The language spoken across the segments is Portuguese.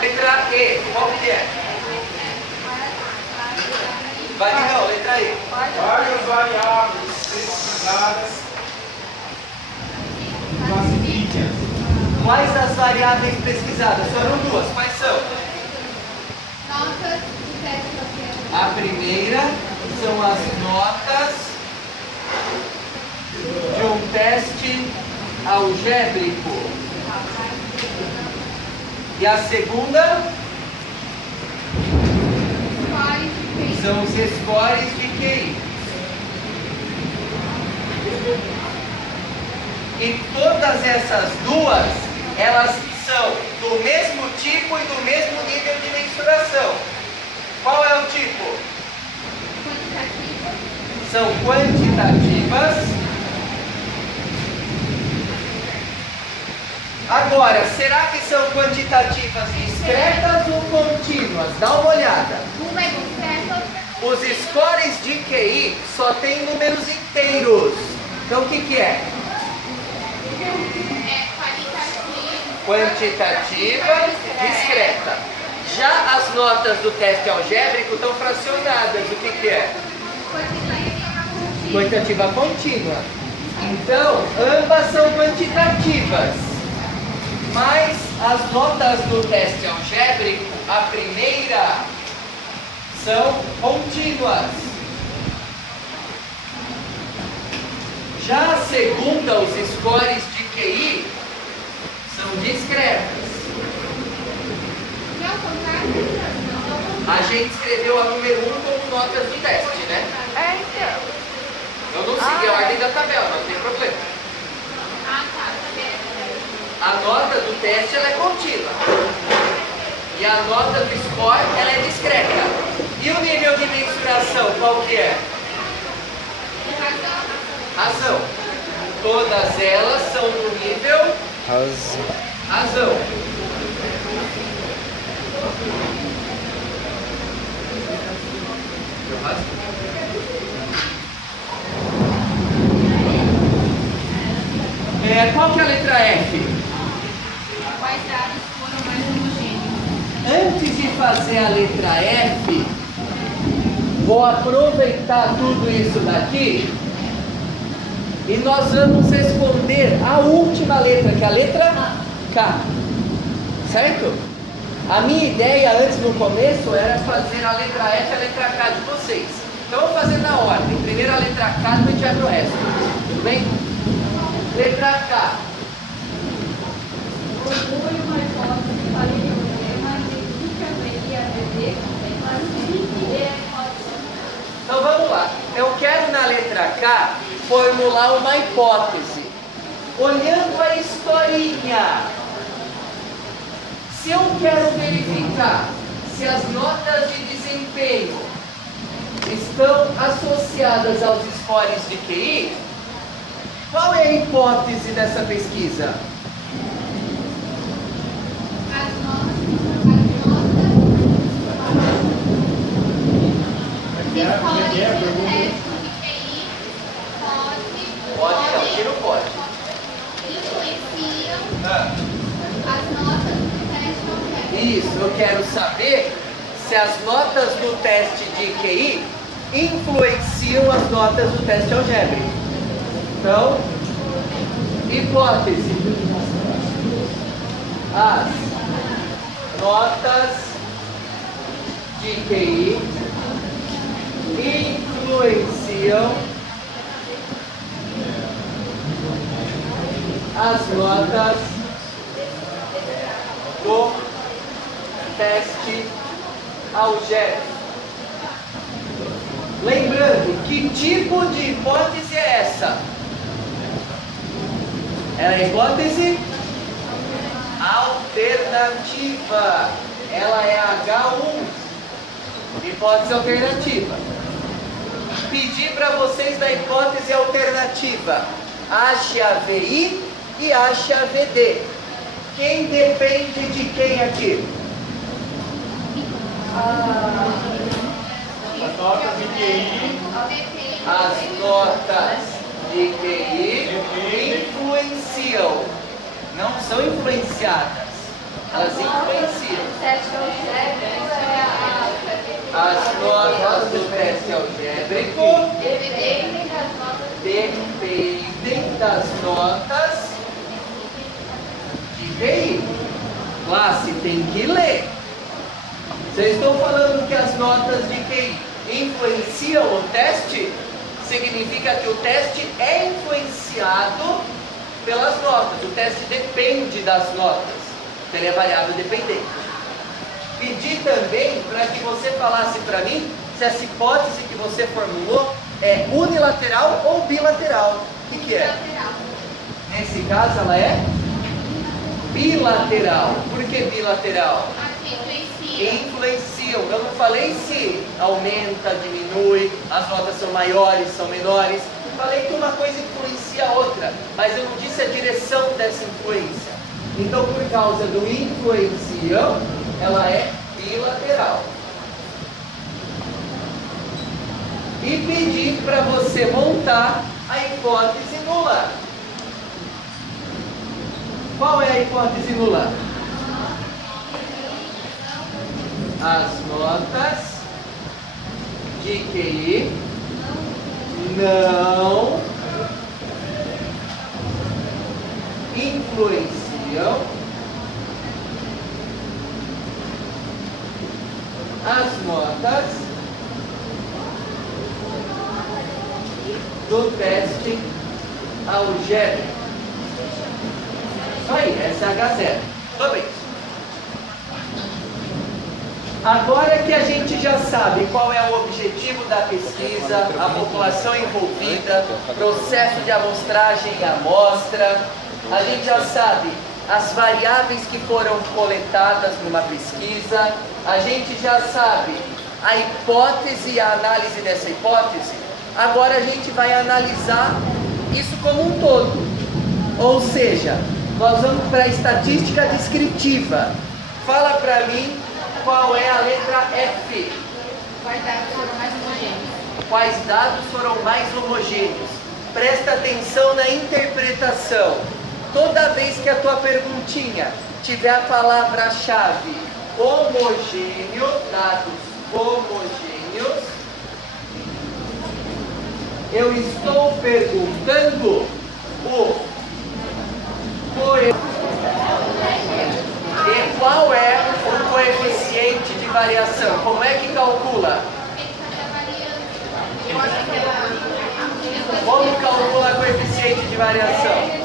Letra E, qual que é? Não, letra E. Várias variáveis pesquisadas, classifique-as. Quais as variáveis pesquisadas? Foram duas. Quais são? Notas do teste. A primeira são as notas de um teste algébrico. E a segunda são os scores de QI. E todas essas duas, elas são do mesmo tipo e do mesmo nível de mensuração. Qual é o tipo? São quantitativas. Agora, será que são quantitativas discretas ou contínuas? Dá uma olhada. Uma é discreta. Os scores de QI só tem números inteiros. Então o que é? Quantitativa, discreta. Já as notas do teste algébrico estão fracionadas. O que é? Quantitativa contínua. Então, ambas são quantitativas. Mas as notas do teste algébrico, a primeira, são contínuas. Já a segunda, os scores de QI, são discretas. A gente escreveu a número 1 como notas do teste, né? É, então. Eu não segui a ordem da tabela, não tem problema. A nota do teste ela é contínua. E a nota do score ela é discreta. E o nível de mensuração, qual que é? Razão. Todas elas são do nível razão. Qual que é a letra F? Quais dados foram mais homogêneos? Antes de fazer a letra F, vou aproveitar tudo isso daqui e nós vamos responder a última letra, que é a letra K. Certo? A minha ideia antes, no começo, era fazer a letra F e a letra K de vocês. Então eu vou fazer na ordem. Primeiro a letra K, depois a gente vai pro resto. Tudo bem? Letra K. Propõe uma hipótese para o problema de que haveria AVD, classifique e a hipótese. Então vamos lá. Eu quero na letra K formular uma hipótese. Olhando a historinha. Se eu quero verificar se as notas de desempenho estão associadas aos scores de QI, qual é a hipótese dessa pesquisa? Pode, não, tira o pode. Influenciam as notas do teste algébrico. Isso, eu quero saber se as notas do teste de QI influenciam as notas do teste algébrico. Então, hipótese. As notas de QI influenciam as notas do teste algébrico. Lembrando, que tipo de hipótese é essa? É a hipótese alternativa. Ela é H1. Hipótese alternativa. Pedir para vocês da hipótese alternativa. Ache a VI e ache a VD. Quem depende de quem aqui? As notas de QI As notas de QI influenciam Não são influenciadas. Elas influenciam. O teste algébrico é As notas do teste algébrico dependem das notas dependem das notas de QI. Classe tem que ler. Vocês estão falando que as notas de QI influenciam o teste? Significa que o teste é influenciado pelas notas. O teste depende das notas. Ele é variável dependente. Pedi também para que você falasse para mim se essa hipótese que você formulou é unilateral ou bilateral. O que é? lateral. Nesse caso ela é bilateral. Por que bilateral? Aqui influencia. Influenciam. Eu não falei se aumenta, diminui, as notas são maiores, são menores. Falei que uma coisa influencia a outra, mas eu não disse a direção dessa influência. Então, por causa do influenciam, ela é bilateral. E pedi para você montar a hipótese nula. Qual é a hipótese nula? As notas de QI não influenciam as notas do teste algébrico. Isso aí, essa é H0. Tudo bem. Agora que a gente já sabe qual é o objetivo da pesquisa, a população envolvida, processo de amostragem e amostra, a gente já sabe as variáveis que foram coletadas numa pesquisa, a gente já sabe a hipótese e a análise dessa hipótese, agora a gente vai analisar isso como um todo. Ou seja, nós vamos para a estatística descritiva. Fala para mim qual é a letra F. Quais dados foram mais homogêneos? Quais dados foram mais homogêneos? Presta atenção na interpretação. Toda vez que a tua perguntinha tiver a palavra-chave homogêneo, dados homogêneos, eu estou perguntando e qual é o coeficiente de variação? Como é que calcula? Como calcula o coeficiente de variação?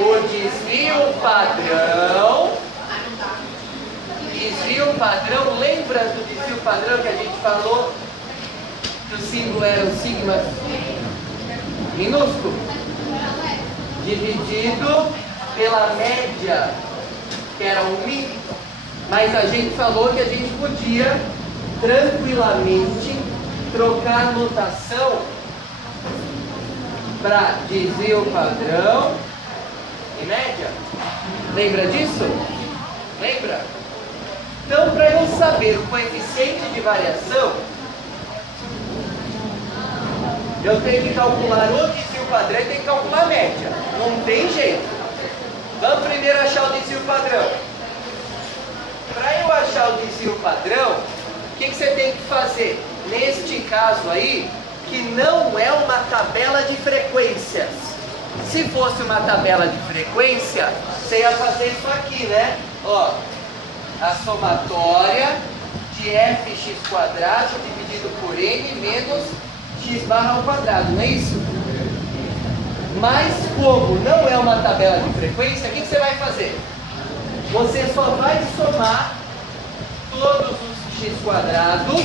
O desvio padrão, lembra do desvio padrão que a gente falou que o símbolo era o sigma minúsculo? Dividido pela média, que era o μ. Mas a gente falou que a gente podia tranquilamente trocar a notação para desvio padrão e média. Lembra disso? Lembra? Então, para eu saber o coeficiente de variação, eu tenho que calcular o desvio padrão e tenho que calcular a média. Não tem jeito. Vamos primeiro achar o desvio padrão. Para eu achar o desvio padrão, o que você tem que fazer? Neste caso aí, que não é uma tabela de frequências. Se fosse uma tabela de frequência, você ia fazer isso aqui, né? Ó, a somatória de fx quadrado dividido por n menos x barra ao quadrado, não é isso? Mas como não é uma tabela de frequência, o que você vai fazer? Você só vai somar todos os x quadrados,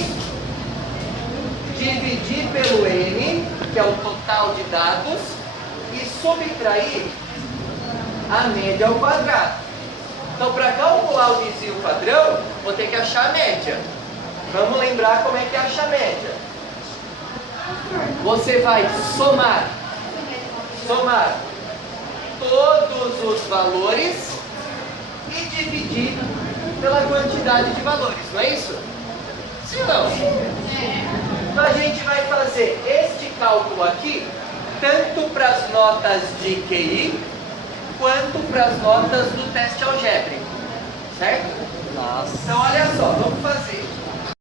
dividir pelo n, que é o total de dados, e subtrair a média ao quadrado. Então, para calcular o desvio padrão, vou ter que achar a média. Vamos lembrar como é que acha a média. Você vai somar todos os valores e dividir pela quantidade de valores, não é isso? Sim ou não? Então a gente vai fazer este cálculo aqui tanto para as notas de QI, quanto para as notas do teste algébrico, certo? Nossa. Então olha